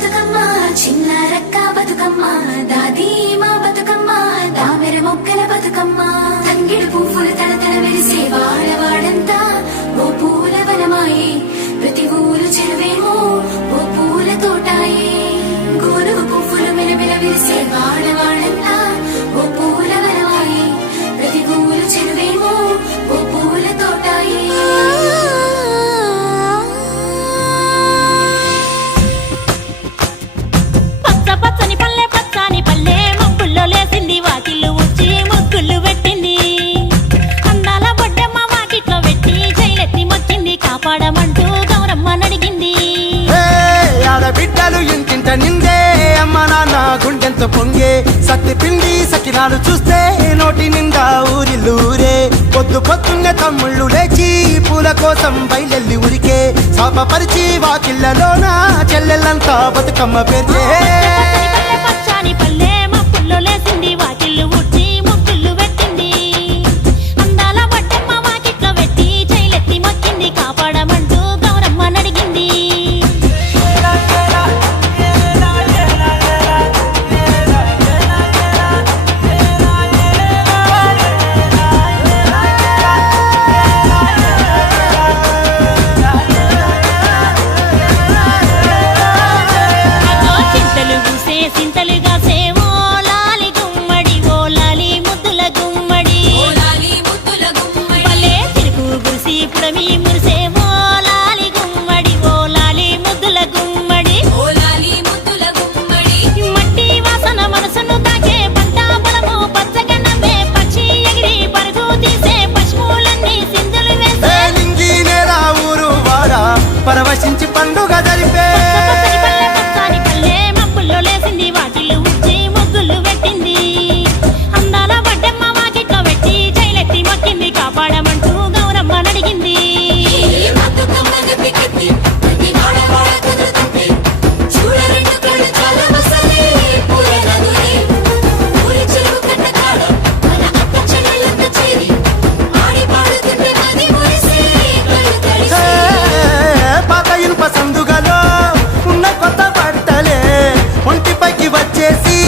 బతుకమ్మ చిన్నారక్క బతుకమ్మ దాది మా బతుకమ్మ దామెర మొక్కల బతుకమ్మ తంగిడు పువ్వులు తడతడ మెరిసే వాడవాడంతా ఓ పూల వనమాయే ప్రతి ఊరు చెరువేమో ఓ పూల తోటాయే గోరుగు పువ్వులు మెలమెల విరిసే వాడవాడంతా ఓ పూల వనమాయే ప్రతి ఊరు చెరువేమో ఓ పూల తోటాయే పచ్చని పల్లె పచ్చని పల్లె మబ్బుల్లో లేసింది వాకిళ్ళు ఉచ్చి ముగ్గులు పెట్టింది అందాల బొడ్డమ్మ వాకిట్లో పెట్టి జైలెత్తి మొక్కింది కాపాడమంటూ గౌరమ్మ నడిగింది ఆడబిడ్డలు ఇంటింట నిందే అమ్మ నాన్న గుండెంత పొంగే సత్తి పిండి సకినాలు చూస్తే నోటి నిండా ఊరిల్లూరే పొద్దు పొద్దున్నే తమ్ముళ్ళు లేచి పూల కోసం బయలెల్లి ఉరికే శాపపరిచి వాకిళ్ళలోన చెల్లెళ్ళంతా బతుకమ్మ పేర్చే పచ్చని పల్లె మబ్బుల్లో లేసింది వాకిళ్ళు ఉచ్చి ముగ్గులు పెట్టింది అందాల బొడ్డమ్మ వాకిట్లో పెట్టి జైలెత్తి మొక్కింది కాపాడమంటూ గౌరమ్మ నడిగింది సింతలుగా సేవో లాలి గుమ్మడి ఓ లాలి ముద్దుల గుమ్మడి భలే చిరుకు గురిసి పుడమి మురిసేవో లాలి గుమ్మడి ఓ లాలి ముద్దుల గుమ్మడి మట్టి వాసన మనసును తాకే పంట పొలము పచ్చగనమే పక్షి ఎగిరి పరుగు తీసే పశువులన్నీ సింధులు వేసే నింగి నేల ఊరు వాడ పరవశించి పండుగ జరిపే పచ్చని పల్లె మబ్బుల్లో లేసింది వాకిళ్ళు ఉచ్చి ముగ్గులు పెట్టింది అందాల బొడ్డమ్మ వాకిట్లో పెట్టి జైలెత్తి మొక్కింది కాపాడమంటూ గౌరమ్మ నడిగింది పాత ఇనుప సందుగలో ఉన్న కొత్త బట్టలే ఒంటిపైకి వచ్చేసి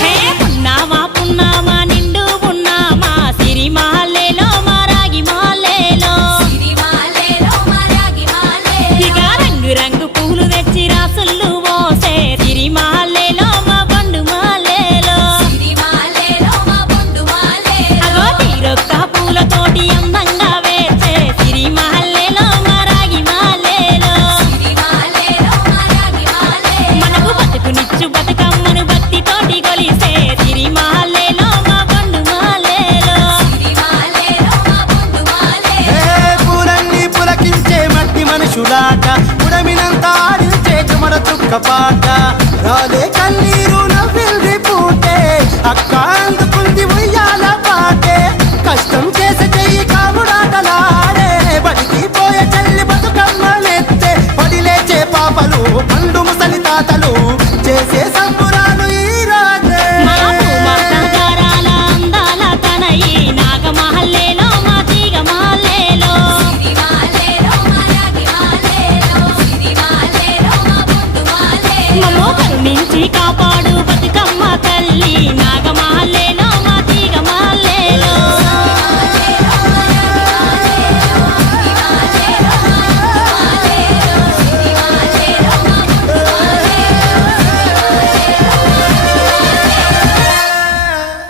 హే పున్నామా పున్నామా నిండు పున్నామా సిరి మాలేలో మా రాగి మాలేలో ఇక రంగు రంగు పూలు తెచ్చి రాసులు మోసే సిరి మాలేలో మా బండు మాలేలో అగో తీరొక్క పూలతోటి అందంగా వేసే సిరి మాలేలో మా రాగి మాలేలో మనకు బతుకునిచ్చు బతుకమ్మను భక్తితోటి కొలిసే సిరి మాలేలో మా బండు మాలేలో పూలన్నీ పులకించే మట్టి మనుషులాట ఉడమినంత ఆడించే కుమర చుక్క పాట రాలే కన్నీరు నవ్విల్ది పూటే అక్క అందుకుంది ఉయ్యాల పాటే కష్టం చేసే చెయ్యి కాముడాటలాడే బడికి పోయే చెల్లి బతుకమ్మనెత్తే పడి లేచే పాపలు పండు ముసలి తాతలు చేసే సంబురాలు ఈ రాజే మా భూమాతాగారాల అందాల తనయి నాగమహల్లేలో మా తీగ మాలేలో మమ్మో కరుణించి కాపాడు బతుక